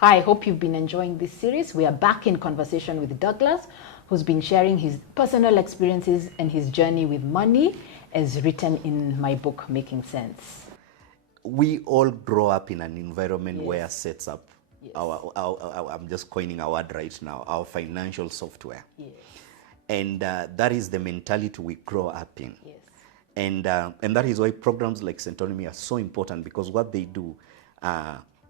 Hi, I hope you've been enjoying this series. We are back in conversation with Douglas, who's been sharing his personal experiences and his journey with money, as written in my book, Making Sense. We all grow up in an environment Yes. where sets up our, I'm just coining a word right now, our financial software. Yes. And that is the mentality we grow up in. Yes. And that is why programs like Centonomy are so important, because what they do,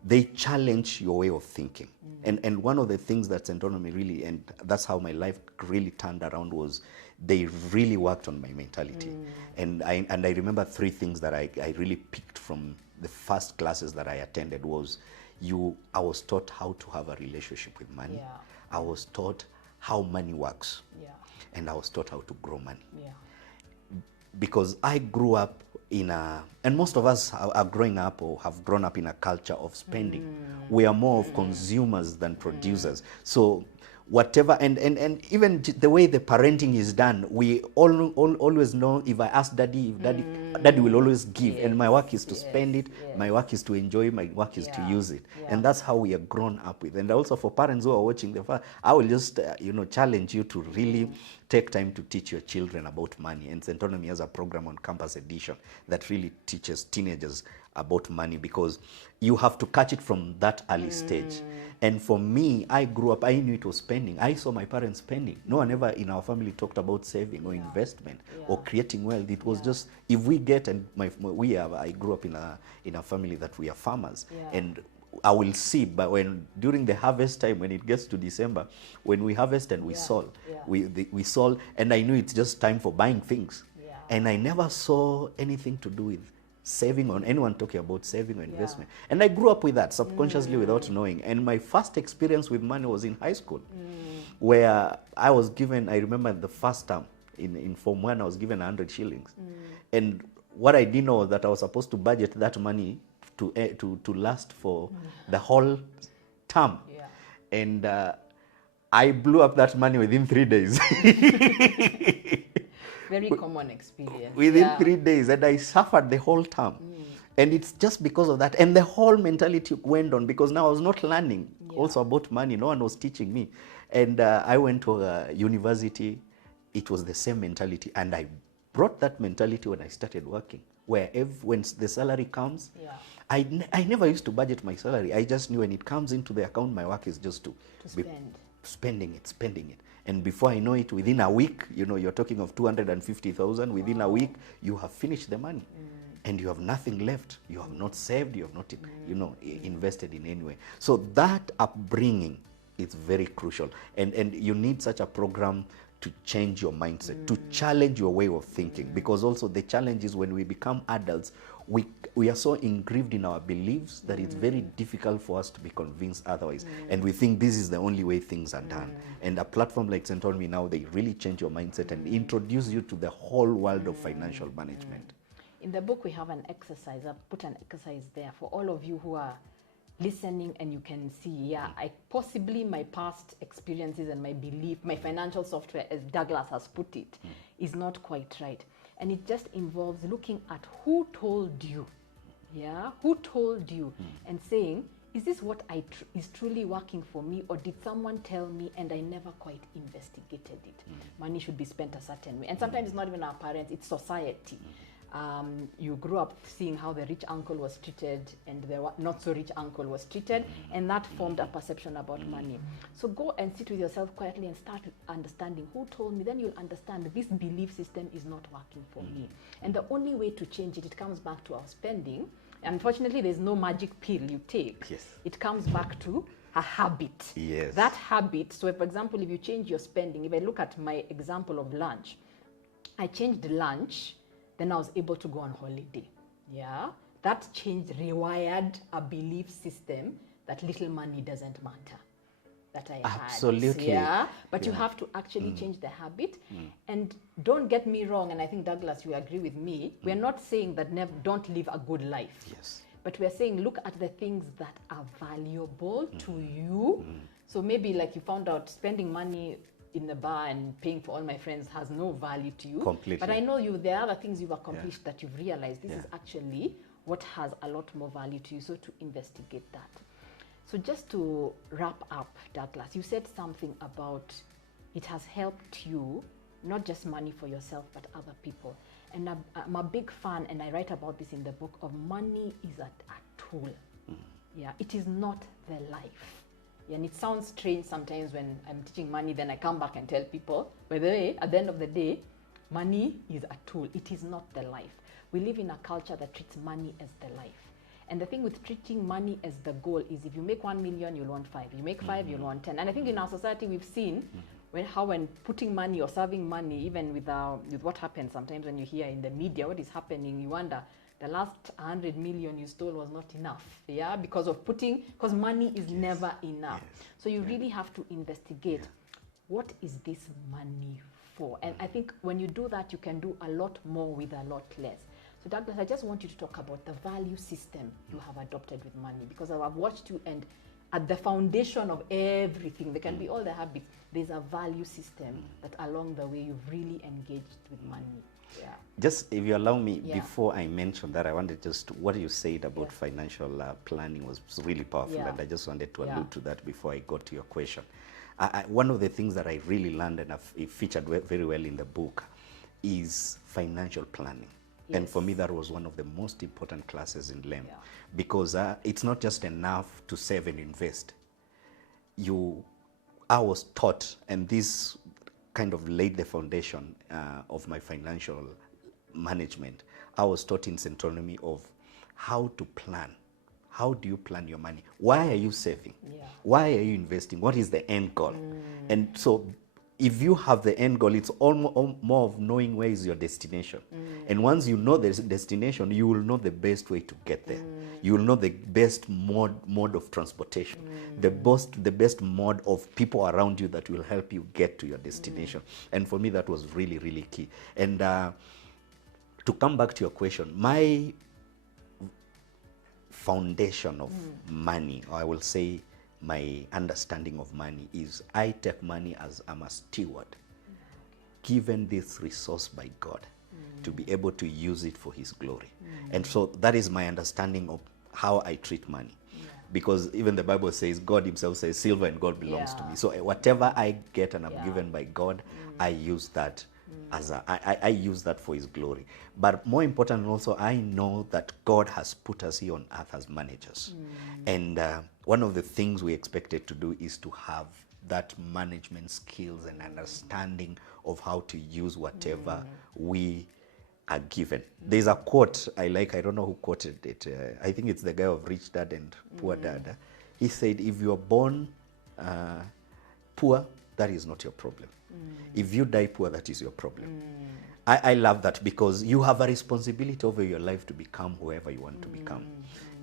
they challenge your way of thinking. And one of the things that Centonomy really, and that's how my life really turned around, was they really worked on my mentality. And I remember three things that I really picked from the first classes that I attended was, I was taught how to have a relationship with money. Yeah. I was taught how money works. Yeah. And I was taught how to grow money. Yeah. Because I grew up in and most of us are growing up or have grown up in a culture of spending. We are more of consumers than producers. So whatever, and even the way the parenting is done, we always know, if I ask daddy, if daddy will always give. Yes. And my work is to Yes. spend it, Yes. my work is to enjoy, my work is to Yeah. use it. Yeah. And that's how we are grown up with. And also for parents who are watching I will just challenge you to really take time to teach your children about money. And Centonomy has a program on Campus Edition that really teaches teenagers about money, because you have to catch it from that early stage. And for me, I grew up, I knew it was spending. I saw my parents spending. No one ever in our family talked about saving or investment or creating wealth. It was just, if we get, and I grew up in a family that we are farmers. And I will see, but during the harvest time, when it gets to December, when we harvest and we sold, we sold, and I knew it's just time for buying things. And I never saw anything to do with saving, or anyone talking about saving or investment. And I grew up with that subconsciously without knowing. And my first experience with money was in high school, where I was given, I remember the first term in Form 1, I was given 100 shillings. And what I didn't know was that I was supposed to budget that money to last for the whole term. And I blew up that money within 3 days. Very common experience. Within 3 days, and I suffered the whole term. And it's just because of that. And the whole mentality went on, because now I was not learning also about money. No one was teaching me. And I went to university. It was the same mentality. And I brought that mentality when I started working, where when the salary comes, I never used to budget my salary. I just knew when it comes into the account, my work is just to spend. Spending it. And before I know it, within a week, you're talking of 250,000. Within a week, you have finished the money. And you have nothing left. You have not saved. You have not, invested in any way. So that upbringing is very crucial. And you need such a program to change your mindset, to challenge your way of thinking. Because also the challenge is, when we become adults, we are so engraved in our beliefs that it's very difficult for us to be convinced otherwise. And we think this is the only way things are done. And a platform like Centonomy now, they really change your mindset and introduce you to the whole world of financial management. In the book, we have an exercise. I've put an exercise there for all of you who are listening, and you can see, possibly my past experiences and my belief, my financial software, as Douglas has put it, is not quite right. And it just involves looking at who told you, who told you, and saying, is this what is truly working for me, or did someone tell me and I never quite investigated it? Money should be spent a certain way. And sometimes it's not even our parents, it's society. You grew up seeing how the rich uncle was treated and the not so rich uncle was treated, and that formed a perception about money. So go and sit with yourself quietly and start understanding who told me. Then you'll understand this belief system is not working for me. And the only way to change it, it comes back to our spending. Unfortunately, there's no magic pill you take. It comes back to a habit. That habit. So for example, if you change your spending, if I look at my example of lunch, I changed lunch, then I was able to go on holiday. That change rewired a belief system that little money doesn't matter, that I had. Absolutely. But you have to actually change the habit. And don't get me wrong, and I think, Douglas, you agree with me, we're not saying that don't live a good life. But we're saying, look at the things that are valuable to you. So maybe like you found out spending money in the bar and paying for all my friends has no value to you. Completely. But I know there are other things you've accomplished that you've realized this is actually what has a lot more value to you. So to investigate that. So just to wrap up, Douglas, you said something about it has helped you, not just money for yourself, but other people. And I'm a big fan, and I write about this in the book, of money is a tool. Yeah, it is not the life. Yeah, and it sounds strange sometimes when I'm teaching money, then I come back and tell people, by the way, at the end of the day, money is a tool. It is not the life. We live in a culture that treats money as the life. And the thing with treating money as the goal is if you make 1 million, you'll want 5. You make 5, you'll want 10. And I think in our society we've seen when putting money or serving money, even with what happens sometimes when you hear in the media what is happening, you wonder, the last 100 million you stole was not enough, yeah, because money is never enough. So you really have to investigate, what is this money for? And I think when you do that, you can do a lot more with a lot less. So Douglas, I just want you to talk about the value system you have adopted with money, because I've watched you, and at the foundation of everything, there can be all the habits, there's a value system that along the way you've really engaged with money. Yeah. Just, if you allow me, before I mention that, I wanted just, what you said about financial planning was really powerful, and I just wanted to allude to that before I got to your question. One of the things that I really learned, and it featured very well in the book, is financial planning. And for me, that was one of the most important classes in LEM, because it's not just enough to save and invest. I was taught, and this kind of laid the foundation of my financial management. I was taught in Centonomy of how to plan. How do you plan your money? Why are you saving? Why are you investing? What is the end goal? And so if you have the end goal, it's more of knowing where is your destination. And once you know the destination, you will know the best way to get there. You will know the best mode of transportation, the best mode of people around you that will help you get to your destination. And for me, that was really, really key. And to come back to your question, my foundation of money, or I will say my understanding of money, is I take money as I'm a steward, given this resource by God to be able to use it for His glory. And so that is my understanding of how I treat money. Because even the Bible says, God Himself says, silver and gold belongs to me. So whatever I get and I'm given by God, I use that I use that for His glory. But more important also, I know that God has put us here on earth as managers. And one of the things we expected to do is to have that management skills and understanding of how to use whatever we are given. There's a quote I like, I don't know who quoted it. I think it's the guy of Rich Dad and Poor Dad. He said, if you're born poor, that is not your problem. If you die poor, that is your problem. I love that, because you have a responsibility over your life to become whoever you want to become.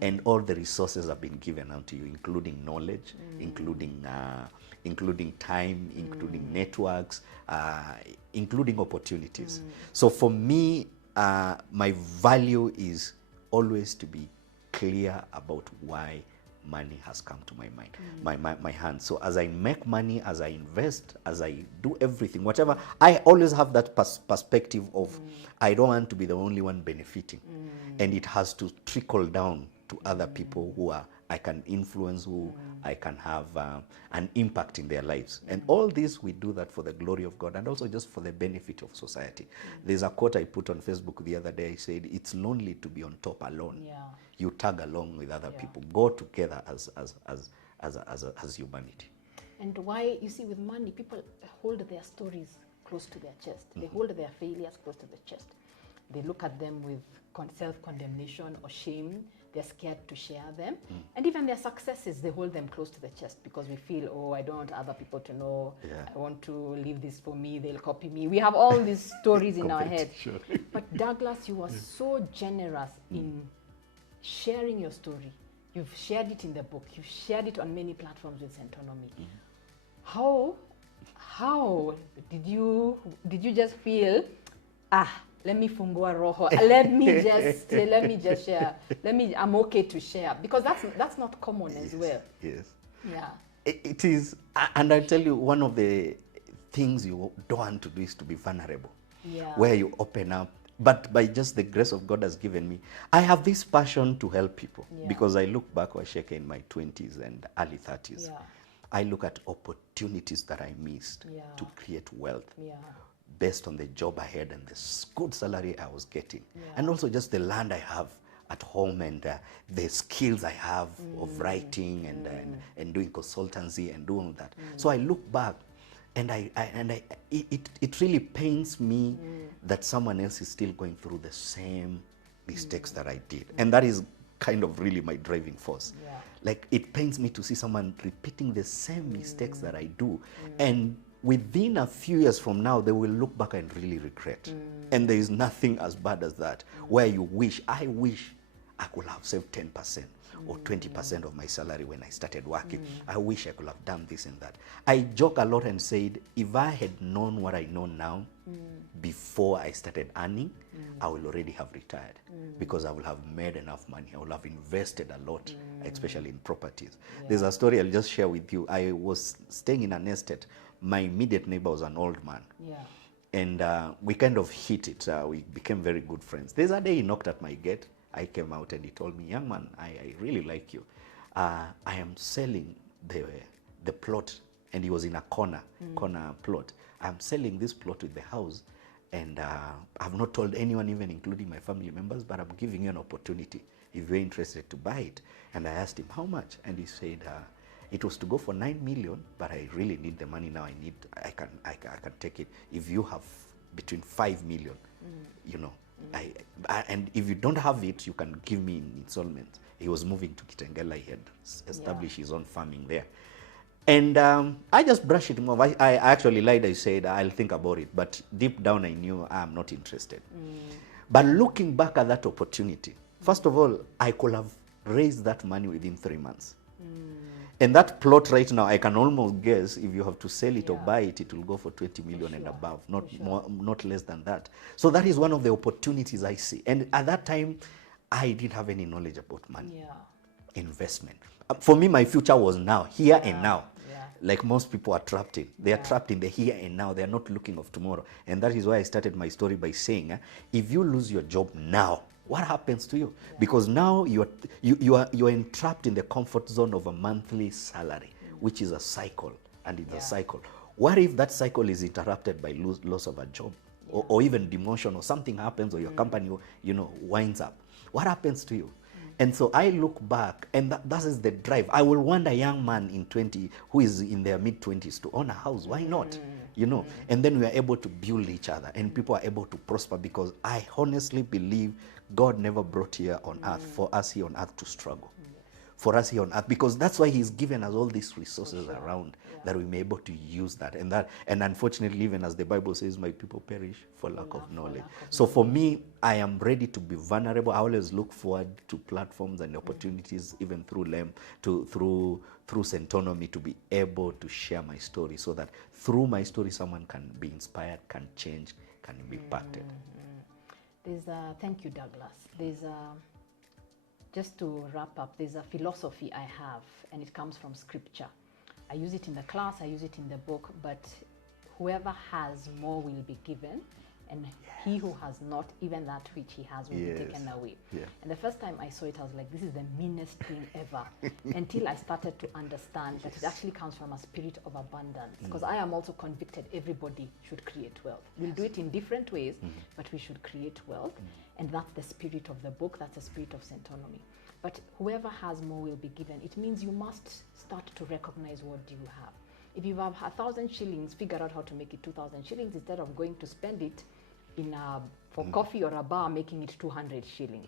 And all the resources have been given unto you, including knowledge, including time, including networks, including opportunities. So for me, my value is always to be clear about why money has come to my mind, my hand. So as I make money, as I invest, as I do everything, whatever, I always have that perspective of I don't want to be the only one benefiting. And it has to trickle down to other people who I can influence, who I can have an impact in their lives. And all this, we do that for the glory of God and also just for the benefit of society. There's a quote I put on Facebook the other day. I said, it's lonely to be on top alone. You tag along with other people. Go together as humanity. And why, you see, with money, people hold their stories close to their chest. They hold their failures close to the chest. They look at them with self-condemnation or shame. They're scared to share them. And even their successes, they hold them close to the chest because we feel, oh, I don't want other people to know. I want to leave this for me. They'll copy me. We have all these stories in our head. But Douglas, you are so generous in sharing your story. You've shared it in the book. You've shared it on many platforms with Centonomy. How did you just feel, let me fungua roho. Let me just share. I'm okay to share, because that's not common as well. It is, and I tell you, one of the things you don't want to do is to be vulnerable. Where you open up but by just the grace of God has given me, I have this passion to help people. Yeah. Because I look back, Waceke, in my 20s and early 30s. Yeah. I look at opportunities that I missed Yeah. to create wealth. Yeah. Based on the job I had and the good salary I was getting. Yeah. And also just the land I have at home and the skills I have of writing and doing consultancy and doing that. So I look back and it really pains me that someone else is still going through the same mistakes that I did. And that is kind of really my driving force. Yeah. Like, it pains me to see someone repeating the same mistakes that I do. And within a few years from now, they will look back and really regret. And there is nothing as bad as that, where you wish, I wish I could have saved 10% or 20% of my salary when I started working. I wish I could have done this and that. I joke a lot and said, if I had known what I know now before I started earning, I will already have retired because I will have made enough money. I will have invested a lot, especially in properties. Yeah. There's a story I'll just share with you. I was staying in an estate. My immediate neighbor was an old man. Yeah. And we kind of hit it. We became very good friends. There's a day he knocked at my gate. I came out and he told me, young man, I really like you. I am selling the plot. And he was in a corner plot. I'm selling this plot with the house. And I've not told anyone, even including my family members, but I'm giving you an opportunity if you're interested to buy it. And I asked him, how much? And he said, it was to go for 9 million, but I really need the money now. I can take it. If you have between 5 million, you know, and if you don't have it, you can give me in installments. He was moving to Kitengela. He had established his own farming there. And I just brushed it off. I actually lied. I said, I'll think about it. But deep down, I knew I'm not interested. But looking back at that opportunity, first of all, I could have raised that money within 3 months. And that plot right now, I can almost guess if you have to sell it or buy it, it will go for 20 million and above, not less than that. So that is one of the opportunities I see. And at that time, I didn't have any knowledge about money, investment. For me, my future was now, here and now. Like most people are trapped in. They are trapped in the here and now. They are not looking of tomorrow. And that is why I started my story by saying, if you lose your job now, what happens to you? Because now you are entrapped in the comfort zone of a monthly salary, which is a cycle, and it's a cycle. What if that cycle is interrupted by loss of a job, or even demotion, or something happens, or your company, winds up? What happens to you? And so I look back, and that is the drive. I will want a young man in 20 who is in their mid-20s to own a house. Why not? And then we are able to build each other, and people are able to prosper, because I honestly believe God never brought here on earth for us here on earth to struggle. For us here on earth, because that's why he's given us all these resources around that we may be able to use that. And unfortunately, even as the Bible says, my people perish for lack of knowledge. So for me, I am ready to be vulnerable. I always look forward to platforms and opportunities, even through LEM, through Centonomy, to be able to share my story, so that through my story, someone can be inspired, can change, can be impacted. Thank you, Douglas. Just to wrap up, there's a philosophy I have, and it comes from scripture. I use it in the class, I use it in the book, but whoever has more will be given, and he who has not, even that which he has will be taken away. And the first time I saw it, I was like, this is the meanest thing ever, until I started to understand that it actually comes from a spirit of abundance. Because I am also convicted everybody should create wealth. We'll do it in different ways, but we should create wealth. And that's the spirit of the book, that's the spirit of Centonomy. But whoever has more will be given. It means you must start to recognize what you have. If you have 1,000 shillings, figure out how to make it 2,000 shillings instead of going to spend it for coffee or a bar, making it 200 shillings,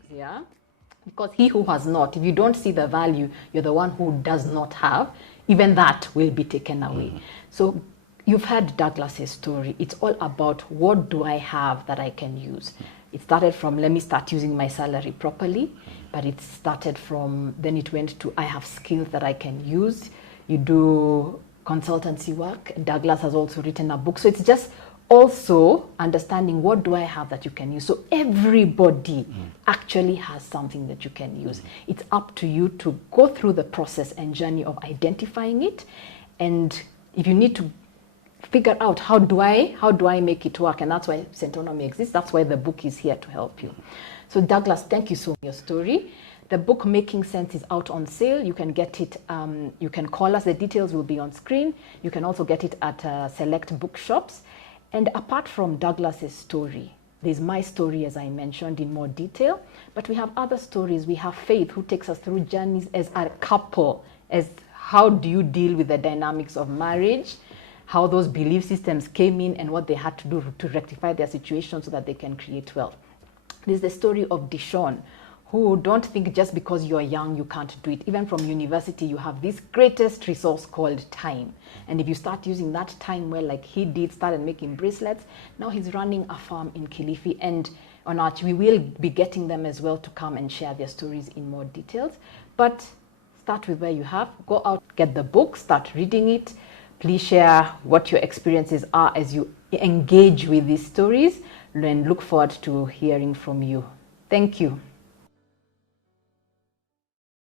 Because he who has not, if you don't see the value, you're the one who does not have, even that will be taken away. So you've heard Douglas's story. It's all about, what do I have that I can use? It started from, let me start using my salary properly, but it started from, then it went to, I have skills that I can use. You do consultancy work. Douglas has also written a book. So it's just also understanding, what do I have that you can use? So everybody actually has something that you can use. It's up to you to go through the process and journey of identifying it. And if you need to figure out how do I make it work, and that's why Centonomy exists. That's why the book is here to help you. So Douglas, thank you so much for your story. The book Making Sense is out on sale. You can get it, you can call us, the details will be on screen. You can also get it at select bookshops. And apart from Douglas's story, there's my story, as I mentioned, in more detail, but we have other stories. We have Faith, who takes us through journeys as a couple, as how do you deal with the dynamics of marriage, how those belief systems came in and what they had to do to rectify their situation so that they can create wealth. There's the story of Dishon, who don't think just because you're young you can't do it. Even from university, you have this greatest resource called time. And if you start using that time well, like he did, started making bracelets, now he's running a farm in Kilifi. And on Arch, we will be getting them as well to come and share their stories in more details. But start with where you have. Go out, get the book, start reading it. Please share what your experiences are as you engage with these stories, and look forward to hearing from you. Thank you.